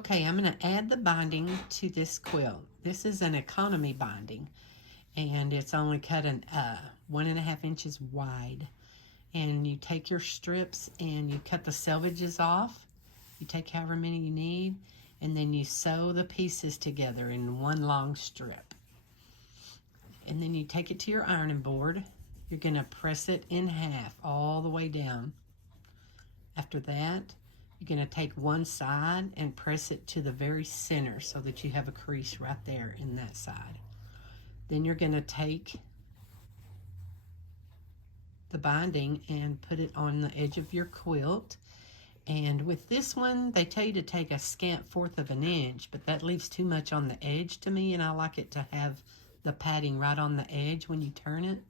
Okay, I'm going to add the binding to this quilt. This is an economy binding, and it's only cut 1.5 inches wide. And you take your strips and you cut the selvages off. You take however many you need, and then you sew the pieces together in one long strip. And then you take it to your ironing board. You're going to press it in half all the way down. After that, you're going to take one side and press it to the very center so that you have a crease right there in that side. Then you're going to take the binding and put it on the edge of your quilt. And with this one, they tell you to take a scant 1/4 of an inch, but that leaves too much on the edge to me, and I like it to have the padding right on the edge when you turn it.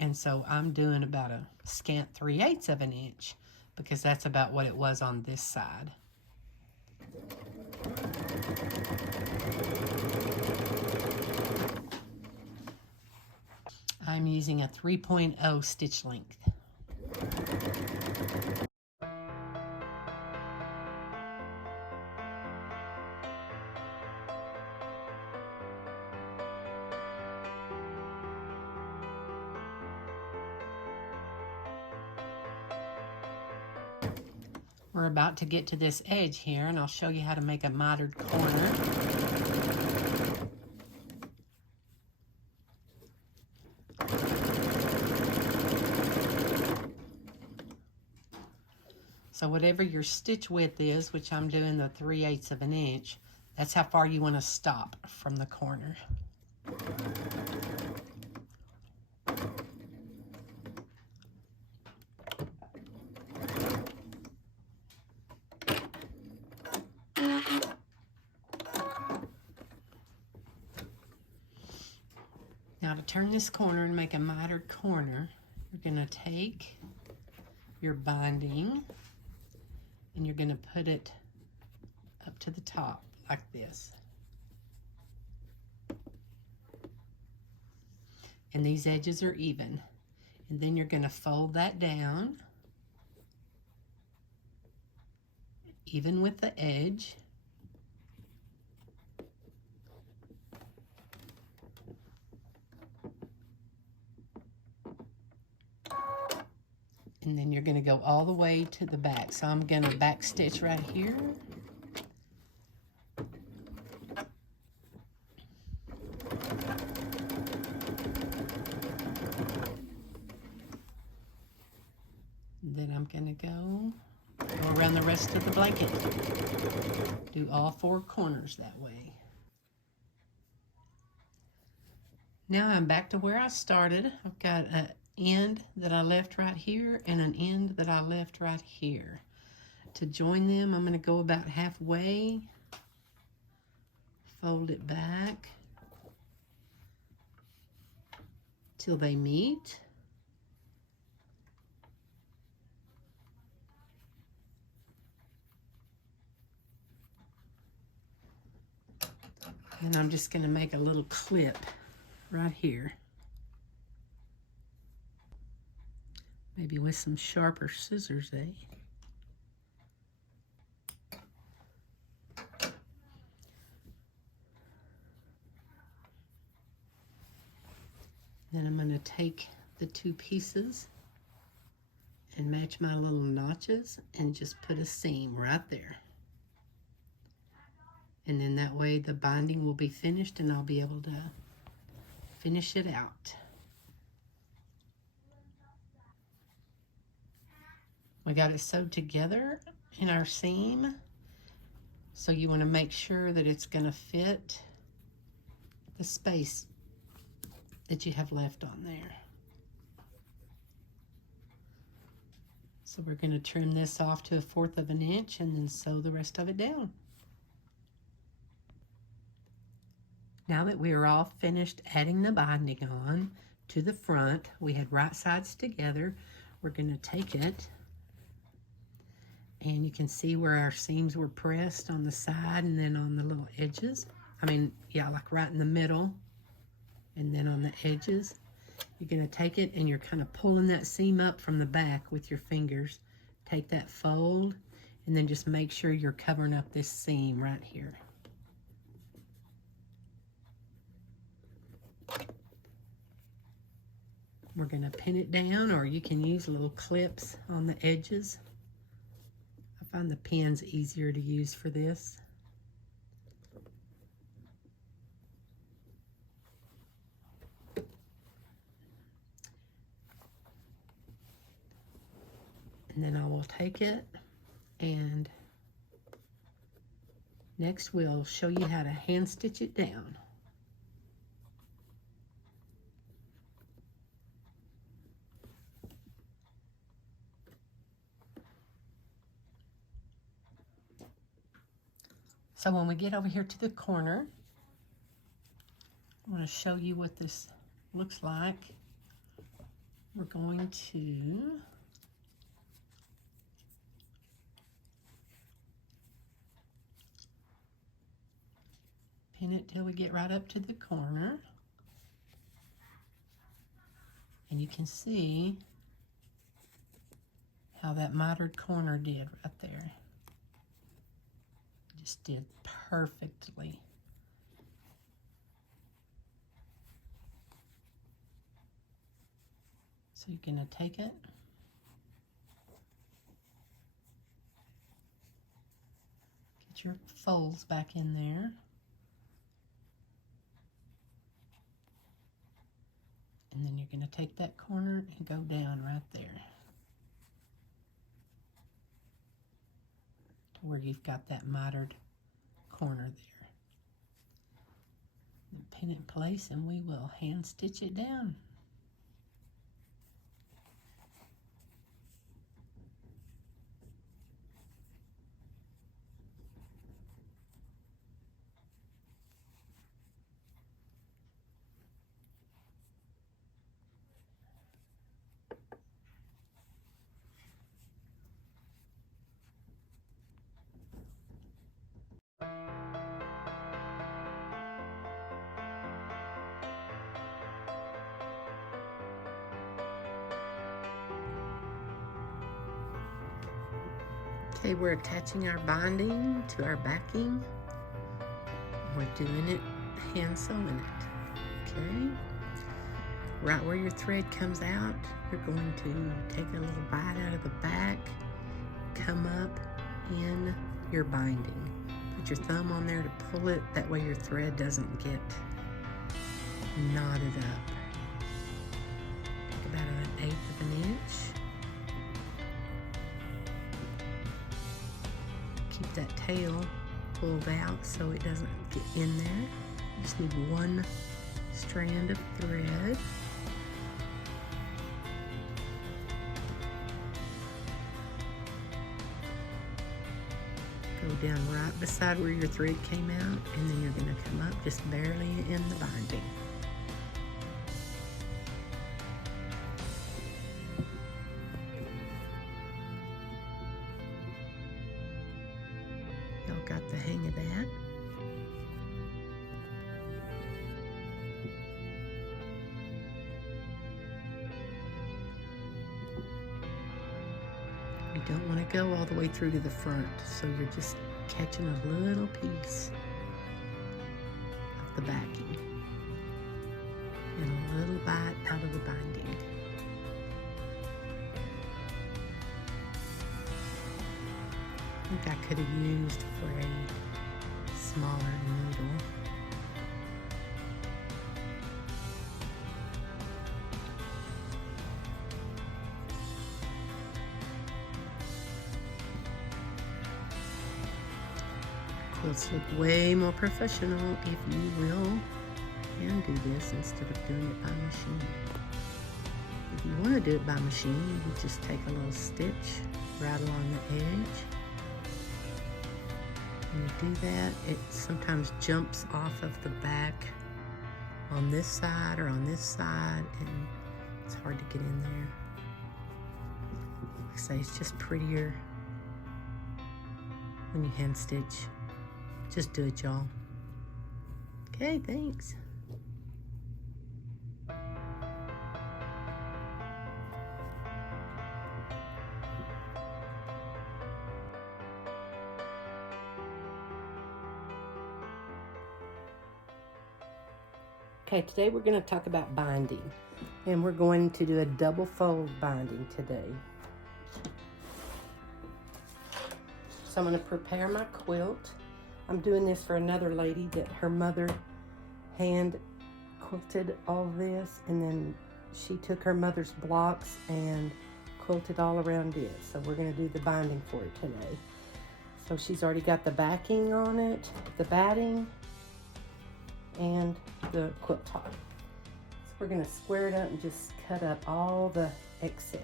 And so I'm doing about a scant 3/8 of an inch, because that's about what it was on this side. I'm using a 3.0 stitch length. We're about to get to this edge here, and I'll show you how to make a mitered corner. So whatever your stitch width is, which I'm doing the 3/8 of an inch, that's how far you want to stop from the corner. Now to turn this corner and make a mitered corner, you're going to take your binding and you're going to put it up to the top like this. And these edges are even. And then you're going to fold that down, even with the edge. And then you're going to go all the way to the back. So I'm going to back stitch right here. And then I'm going to go around the rest of the blanket. Do all 4 corners that way. Now I'm back to where I started. I've got an end that I left right here and an end that I left right here. To join them, I'm going to go about halfway, fold it back till they meet. And I'm just going to make a little clip right here. Maybe with some sharper scissors, eh? Then I'm going to take the 2 pieces and match my little notches and just put a seam right there. And then that way the binding will be finished and I'll be able to finish it out. We got it sewed together in our seam, so you want to make sure that it's going to fit the space that you have left on there. So we're going to trim this off to a 1/4 of an inch and then sew the rest of it down. Now that we are all finished adding the binding on to the front, we had right sides together. We're going to take it, and you can see where our seams were pressed on the side and then on the little edges. I mean, yeah, like right in the middle and then on the edges. You're going to take it and you're kind of pulling that seam up from the back with your fingers. Take that fold And then just make sure you're covering up this seam right here. We're going to pin it down, or you can use little clips on the edges. I find the pins easier to use for this. And then I will take it, and next we'll show you how to hand stitch it down. So when we get over here to the corner, I want to show you what this looks like. We're going to pin it till we get right up to the corner. And you can see how that mitered corner did right there. Just did perfectly. So you're going to take it, get your folds back in there, and then you're going to take that corner and go down right there to where you've got that mitered corner there. And pin it in place, and we will hand stitch it down. Okay, we're attaching our binding to our backing. We're doing it, hand sewing it, okay? Right where your thread comes out, you're going to take a little bite out of the back, come up in your binding. Put your thumb on there to pull it, that way your thread doesn't get knotted up. Take about 1/8 of an inch. Keep that tail pulled out so it doesn't get in there. You just need one strand of thread. Go down right beside where your thread came out, and then you're going to come up just barely in the binding. Y'all got the hang of that? You don't want to go all the way through to the front, so you're just catching a little piece of the backing and a little bite out of the binding. I think I could have used for a smaller needle. Quilts look way more professional if you will and do this instead of doing it by machine. If you want to do it by machine, you just take a little stitch right along the edge. When you do that, it sometimes jumps off of the back on this side or on this side, and it's hard to get in there. Like I say, it's just prettier when you hand stitch. Just do it, y'all. Okay, thanks. Okay, today we're going to talk about binding, and we're going to do a double fold binding today. So I'm going to prepare my quilt. I'm doing this for another lady that her mother hand quilted all this, and then she took her mother's blocks and quilted all around it. So we're going to do the binding for it today. So she's already got the backing on it, the batting, and the quilt top. So we're going to square it up and just cut up all the excess.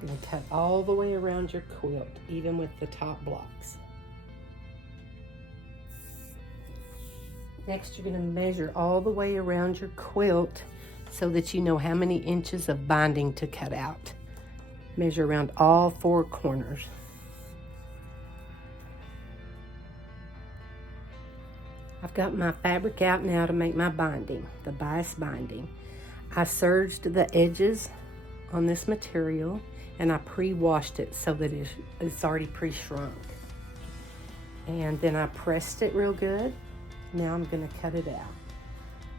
You're going to cut all the way around your quilt, even with the top blocks. Next, you're going to measure all the way around your quilt so that you know how many inches of binding to cut out. Measure around all 4 corners. I've got my fabric out now to make my binding, the bias binding. I serged the edges on this material and I pre-washed it so that it's already pre-shrunk. And then I pressed it real good. Now I'm going to cut it out.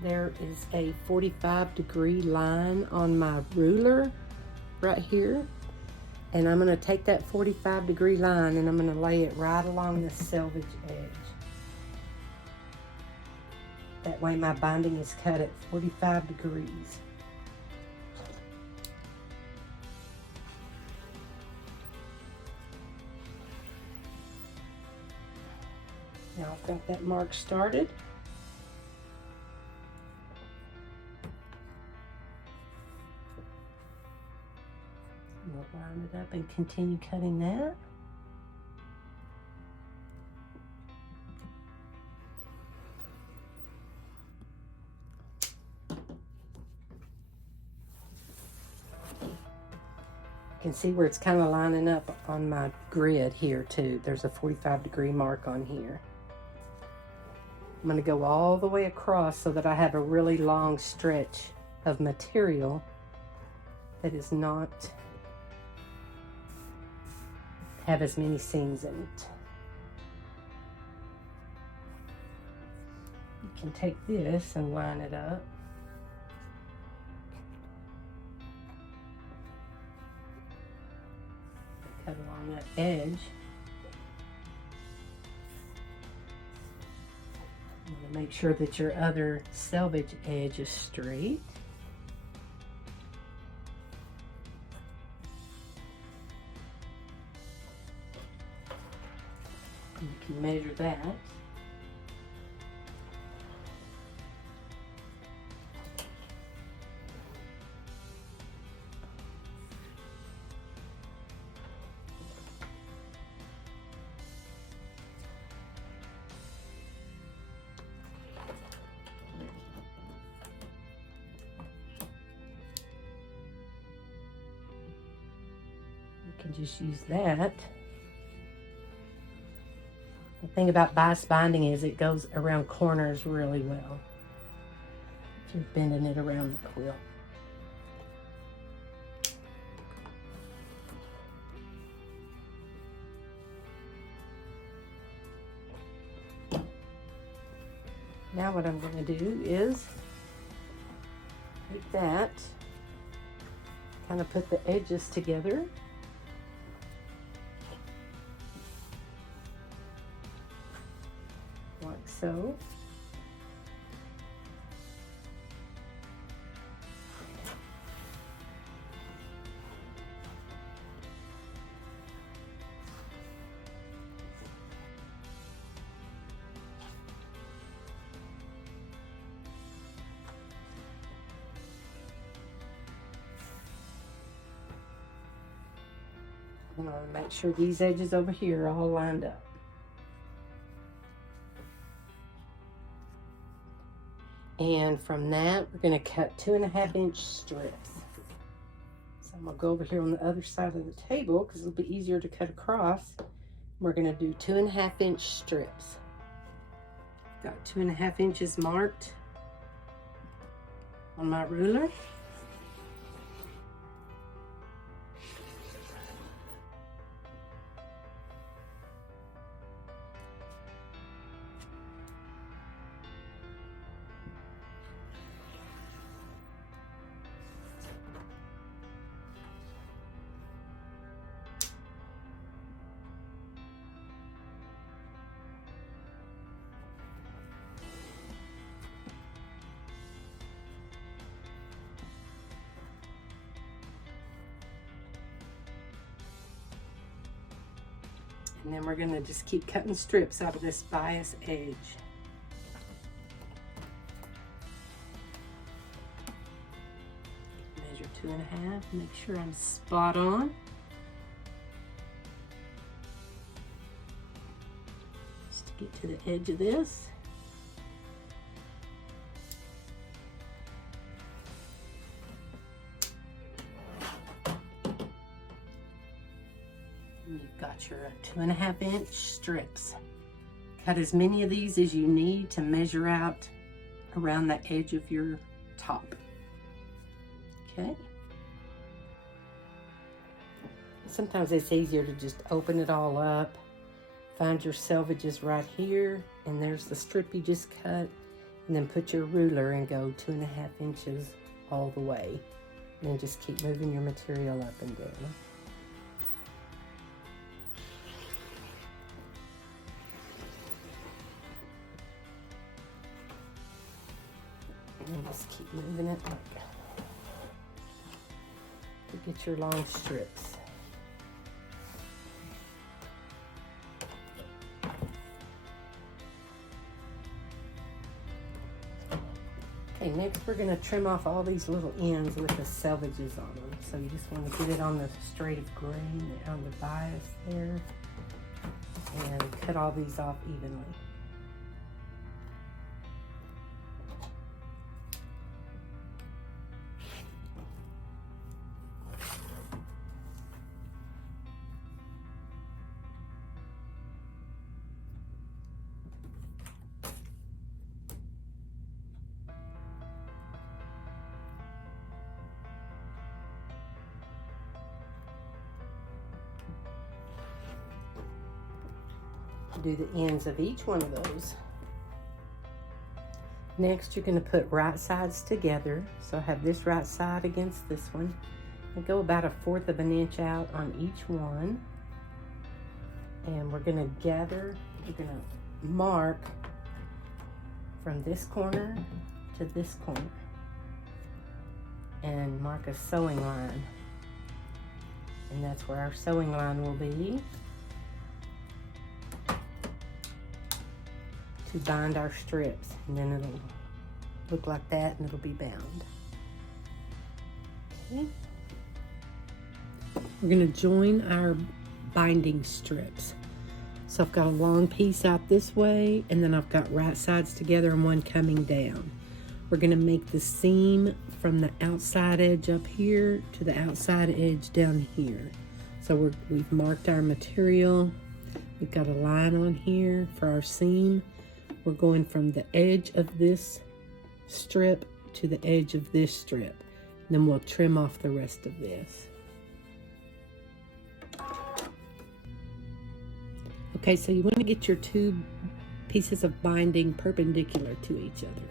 There is a 45-degree line on my ruler right here. And I'm going to take that 45-degree line and I'm going to lay it right along the selvage edge. That way my binding is cut at 45 degrees. Now I've got that mark started. I'm going to line it up and continue cutting that. You can see where it's kind of lining up on my grid here too. There's a 45-degree mark on here. I'm going to go all the way across so that I have a really long stretch of material that is not have as many seams in it. You can take this and line it up. Cut along that edge. I'm going to make sure that your other selvage edge is straight. You can measure that. You can just use that. The thing about bias binding is it goes around corners really well. You're bending it around the quilt. Now what I'm going to do is take that, kind of put the edges together. Like so. I'm going to make sure these edges over here are all lined up. And from that, we're going to cut 2.5-inch strips. So I'm going to go over here on the other side of the table because it'll be easier to cut across. We're going to do 2.5-inch strips. Got 2.5 inches marked on my ruler. And then we're going to just keep cutting strips out of this bias edge. Measure 2.5, make sure I'm spot on. Just to get to the edge of this. You've got your 2.5 inch strips. Cut as many of these as you need to measure out around the edge of your top. Okay. Sometimes it's easier to just open it all up. Find your selvages right here, and there's the strip you just cut, and then put your ruler and go 2.5 inches all the way. And then just keep moving your material up and down. And just keep moving it up to get your long strips. Okay, next we're going to trim off all these little ends with the selvages on them. So you just want to get it on the straight of grain, on the bias there, and cut all these off evenly. Do the ends of each one of those. Next, you're going to put right sides together. So I have this right side against this one. And go about 1/4 of an inch out on each one. And we're going to gather, we're going to mark from this corner to this corner. And mark a sewing line. And that's where our sewing line will be, to bind our strips, and then it'll look like that and it'll be bound. Okay. We're going to join our binding strips. So I've got a long piece out this way, and then I've got right sides together and one coming down. We're going to make the seam from the outside edge up here to the outside edge down here. So we've marked our material. We've got a line on here for our seam. We're going from the edge of this strip to the edge of this strip. Then we'll trim off the rest of this. Okay, so you want to get your two pieces of binding perpendicular to each other.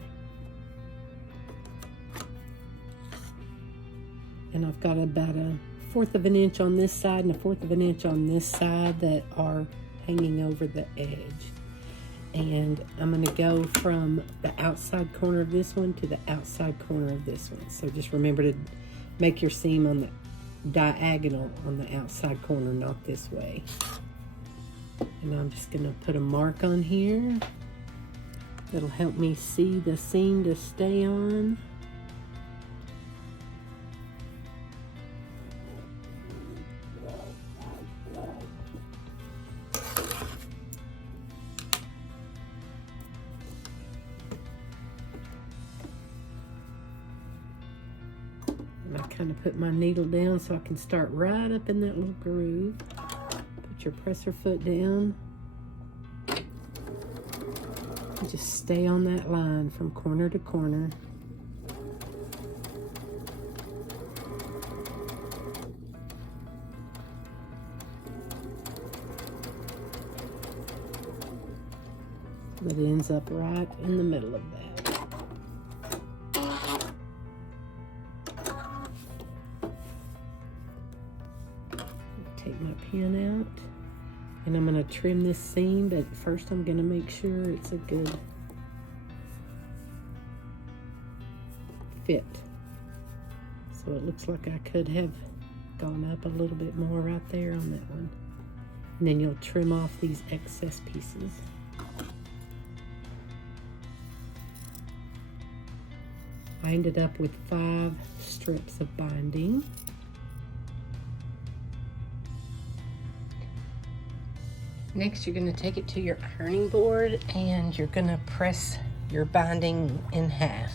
And I've got about 1/4 of an inch on this side and 1/4 of an inch on this side that are hanging over the edge. And I'm going to go from the outside corner of this one to the outside corner of this one. So just remember to make your seam on the diagonal on the outside corner, not this way. And I'm just going to put a mark on here. That'll help me see the seam to stay on. Kind of put my needle down so I can start right up in that little groove. Put your presser foot down. just stay on that line from corner to corner. That ends up right in the middle of that. Take my pin out, and I'm going to trim this seam, but first I'm going to make sure it's a good fit. So it looks like I could have gone up a little bit more right there on that one. And then you'll trim off these excess pieces. I ended up with 5 strips of binding. Next, you're going to take it to your ironing board and you're going to press your binding in half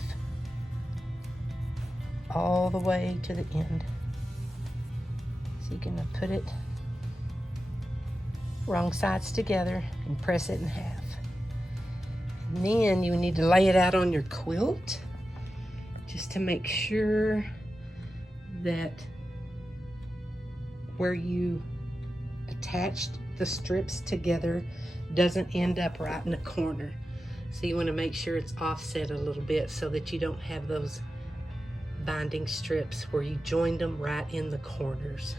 all the way to the end. So you're going to put it wrong sides together and press it in half. And then you need to lay it out on your quilt just to make sure that where you attached the strips together doesn't end up right in the corner. So you want to make sure it's offset a little bit so that you don't have those binding strips where you joined them right in the corners.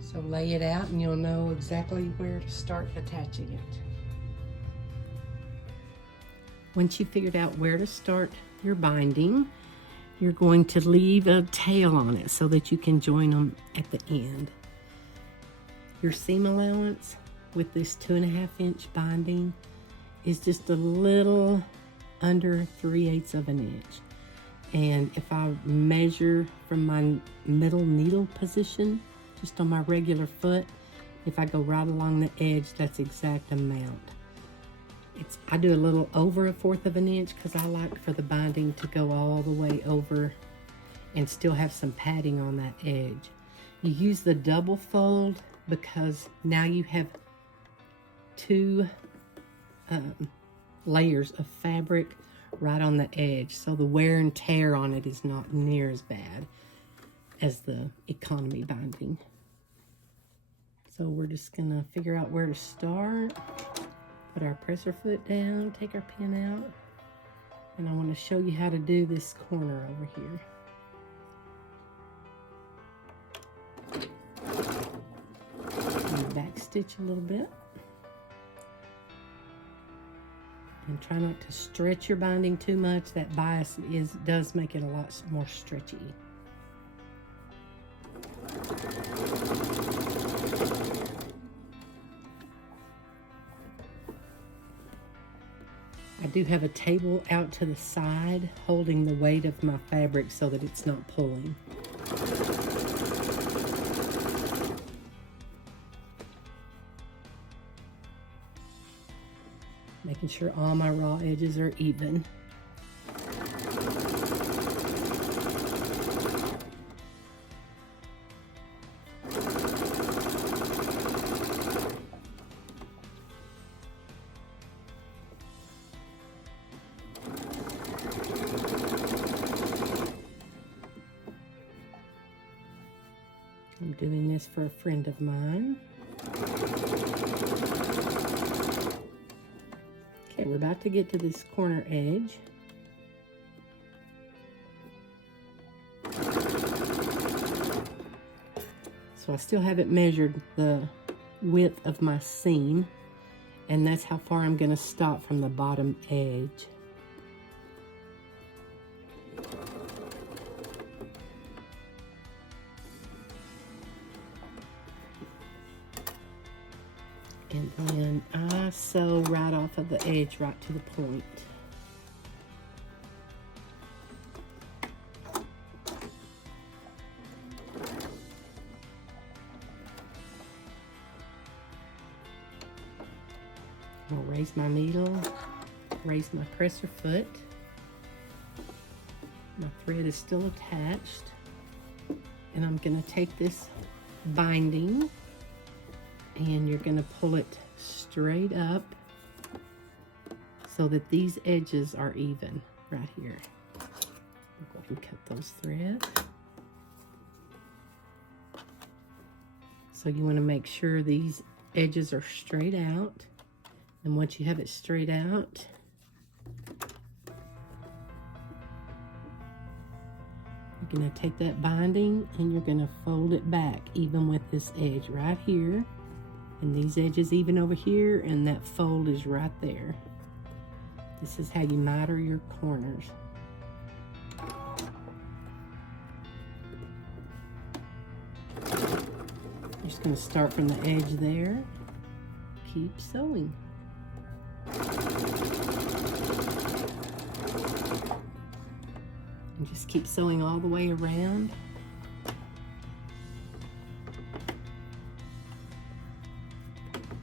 So lay it out and you'll know exactly where to start attaching it. Once you've figured out where to start your binding, you're going to leave a tail on it so that you can join them at the end. Your seam allowance with this 2.5 inch binding is just a little under 3/8 of an inch. And if I measure from my middle needle position, just on my regular foot, if I go right along the edge, that's exact amount. I do a little over 1/4 of an inch because I like for the binding to go all the way over and still have some padding on that edge. You use the double fold because now you have 2 layers of fabric right on the edge, so the wear and tear on it is not near as bad as the economy binding. So we're just gonna figure out where to start. Put our presser foot down, take our pin out, and I want to show you how to do this corner over here. And back stitch a little bit. And try not to stretch your binding too much. That bias does make it a lot more stretchy. I do have a table out to the side holding the weight of my fabric so that it's not pulling. Making sure all my raw edges are even. I'm doing this for a friend of mine. Okay, we're about to get to this corner edge. So I still haven't measured the width of my seam, and that's how far I'm going to stop from the bottom edge. And then I sew right off of the edge right to the point. I'll raise my needle, raise my presser foot. My thread is still attached. And I'm going to take this binding and you're going to pull it straight up so that these edges are even right here. I'll go ahead and cut those threads. So you want to make sure these edges are straight out. And once you have it straight out, you're going to take that binding and you're going to fold it back even with this edge right here. And these edges even over here, and that fold is right there. This is how you miter your corners. You're just going to start from the edge there. Keep sewing. And just keep sewing all the way around.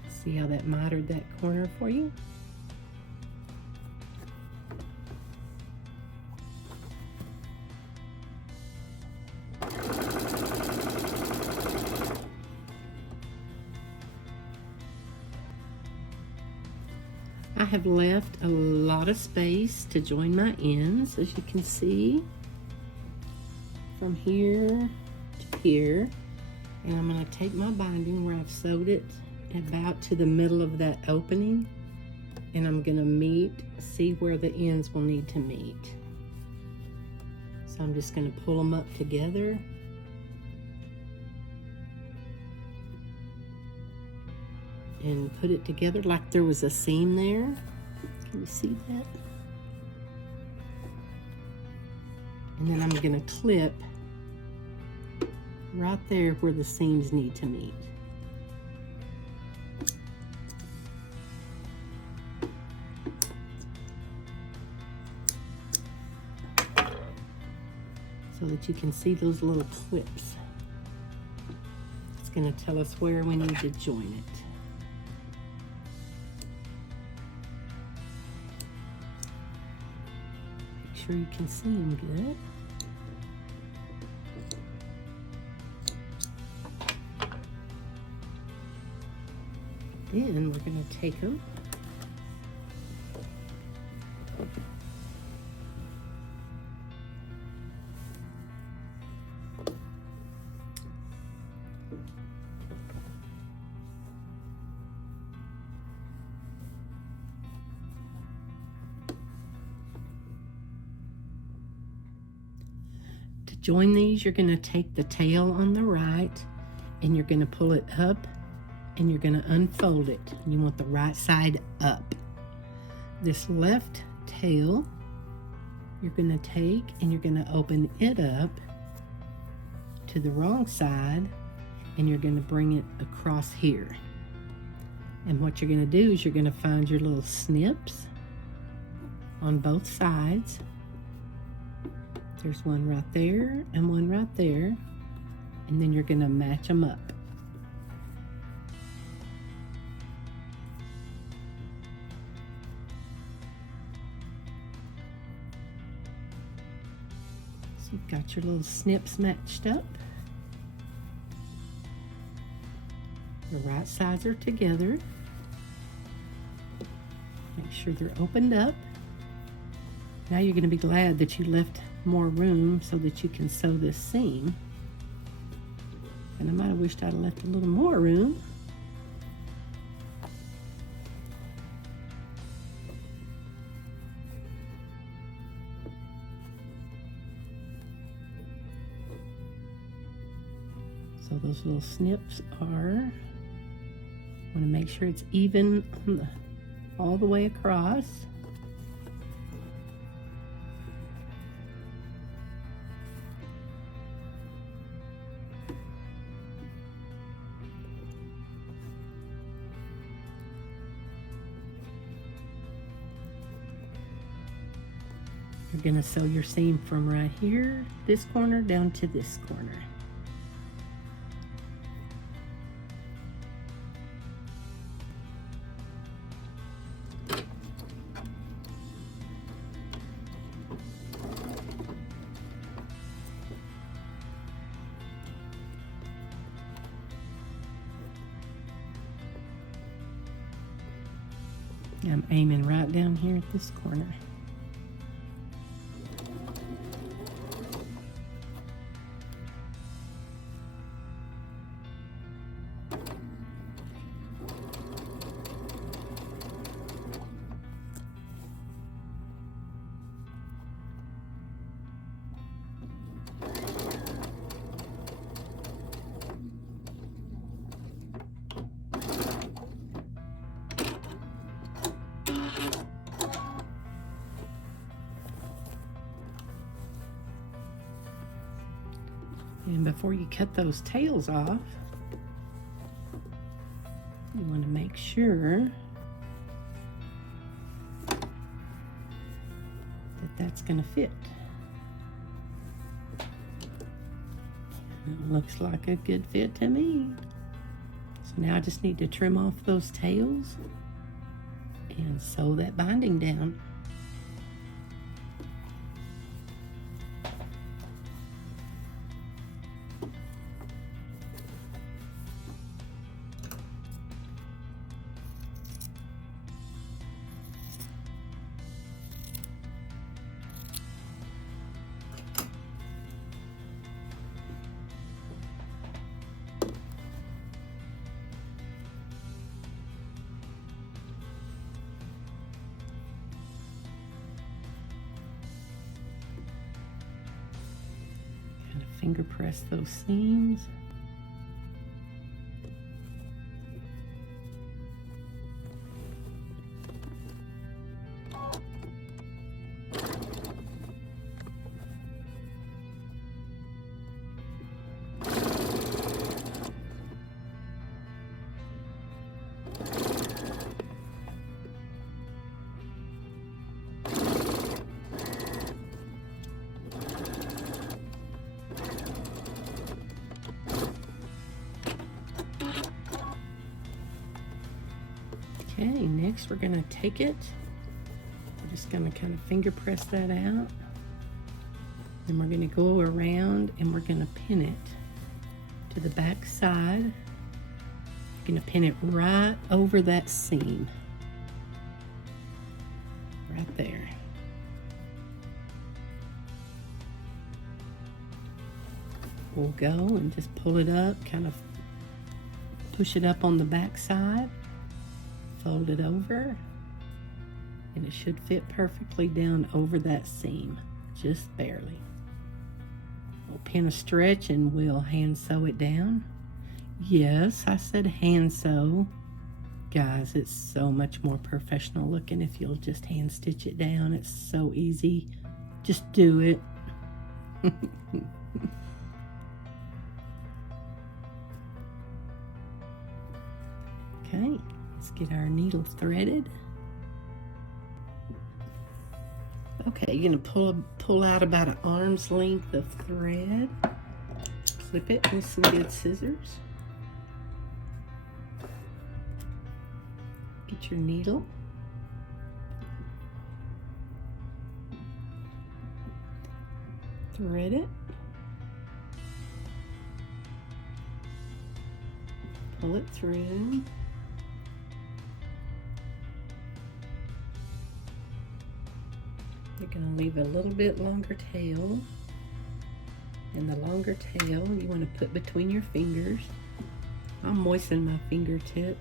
See how that mitered that corner for you? I have left a lot of space to join my ends, as you can see, from here to here. And I'm going to take my binding where I've sewed it about to the middle of that opening, and I'm going to see where the ends will need to meet. So I'm just going to pull them up together. And put it together like there was a seam there. Can you see that? And then I'm going to clip right there where the seams need to meet. So that you can see those little clips. It's going to tell us where we need to join it. Sure you can see them good. Then we're going to take them join these. You're going to take the tail on the right and you're going to pull it up and you're going to unfold it. You want the right side up. This left tail you're going to take and you're going to open it up to the wrong side and you're going to bring it across here. And what you're going to do is you're going to find your little snips on both sides. There's one right there and one right there, and then you're going to match them up. So you've got your little snips matched up. The right sides are together. Make sure they're opened up. Now you're going to be glad that you left more room so that you can sew this seam. And I might have wished I'd have left a little more room. So those little snips are, want to make sure it's even on all the way across. You're going to sew your seam from right here, this corner, down to this corner. I'm aiming right down here at this corner. And before you cut those tails off, you want to make sure that that's going to fit. It looks like a good fit to me. So now I just need to trim off those tails and sew that binding down. Finger press those seams. Okay, next we're gonna take it. We're just gonna kind of finger press that out. Then we're gonna go around and we're gonna pin it to the back side. We're gonna pin it right over that seam. Right there. We'll go and just pull it up, kind of push it up on the back side. Fold it over, and it should fit perfectly down over that seam, just barely. We'll pin a stretch and we'll hand sew it down. Yes, I said hand sew. Guys, it's so much more professional looking if you'll just hand stitch it down. It's so easy. Just do it. Okay. Let's get our needle threaded. Okay, you're gonna pull out about an arm's length of thread. Clip it with some good scissors. Get your needle. Thread it. Pull it through. You're going to leave a little bit longer tail, and the longer tail you want to put between your fingers. I'll moisten my fingertip,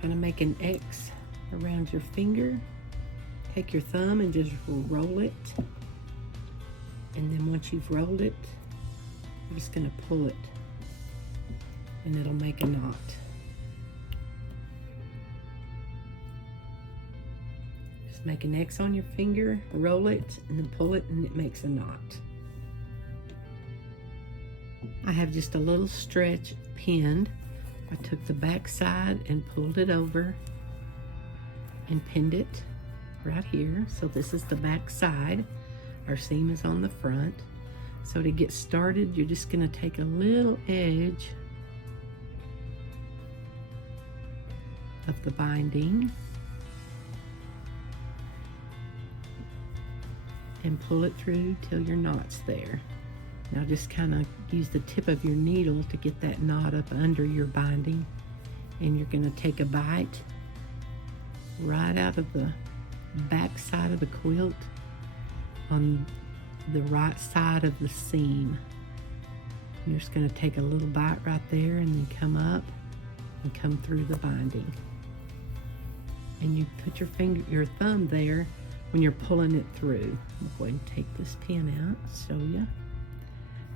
kind of make an X around your finger. Take your thumb and just roll it, and then once you've rolled it, you're just going to pull it, and it'll make a knot. Make an X on your finger, roll it, and then pull it, and it makes a knot. I have just a little stretch pinned. I took the back side and pulled it over and pinned it right here. So this is the back side. Our seam is on the front. So to get started, you're just going to take a little edge of the binding and pull it through till your knot's there. Now just kind of use the tip of your needle to get that knot up under your binding, and you're going to take a bite right out of the back side of the quilt on the right side of the seam. You're just going to take a little bite right there and then come up and come through the binding. And you put your thumb there when you're pulling it through. I'll go ahead and take this pin out, show you.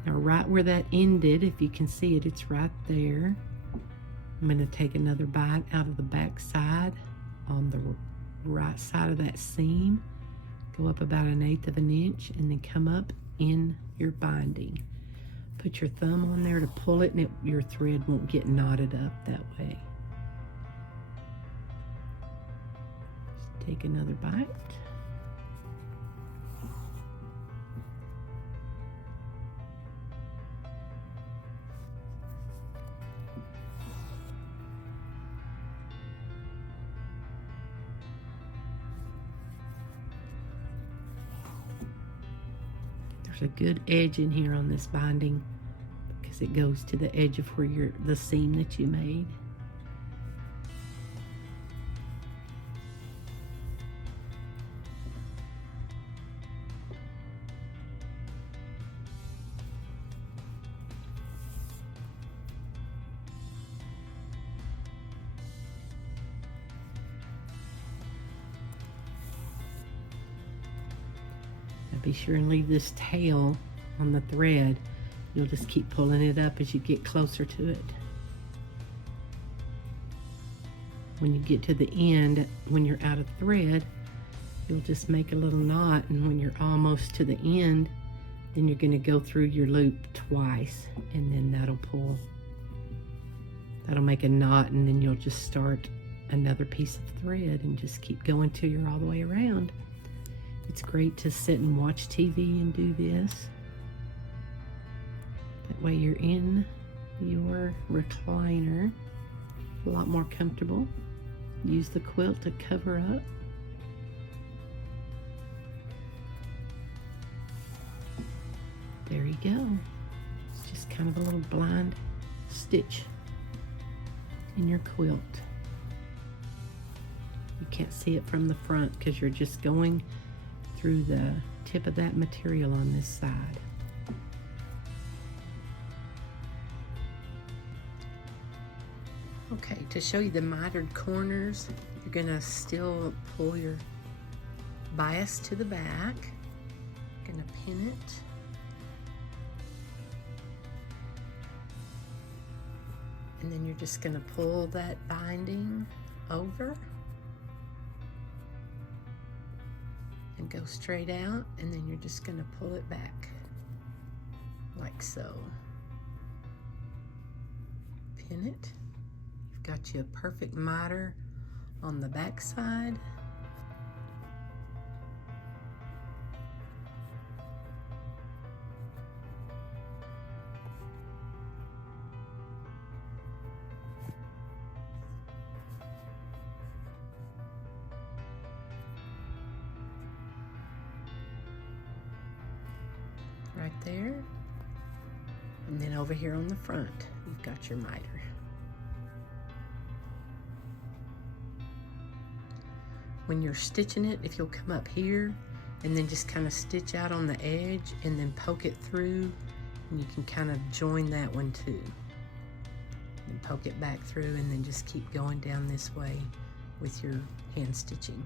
Now right where that ended, if you can see it, it's right there. I'm going to take another bite out of the back side on the right side of that seam. Go up about 1/8 of an inch and then come up in your binding. Put your thumb on there to pull it, and your thread won't get knotted up that way. Just take another bite. There's a good edge in here on this binding because it goes to the edge of where the seam that you made. Be sure and leave this tail on the thread. You'll just keep pulling it up as you get closer to it. When you get to the end, when you're out of thread, you'll just make a little knot, and when you're almost to the end, then you're going to go through your loop twice, and then that'll make a knot, and then you'll just start another piece of thread and just keep going till you're all the way around. It's great to sit and watch TV and do this. That way you're in your recliner, a lot more comfortable. Use the quilt to cover up. There you go. It's just kind of a little blind stitch in your quilt. You can't see it from the front because you're just going through the tip of that material on this side. Okay, to show you the mitered corners, you're gonna still pull your bias to the back. Gonna pin it. And then you're just gonna pull that binding over and go straight out, and then you're just going to pull it back like so. Pin it. You've got you a perfect miter on the back side. Right there, and then over here on the front you've got your miter. When you're stitching it, if you'll come up here and then just kind of stitch out on the edge and then poke it through, and you can kind of join that one too, and poke it back through, and then just keep going down this way with your hand stitching.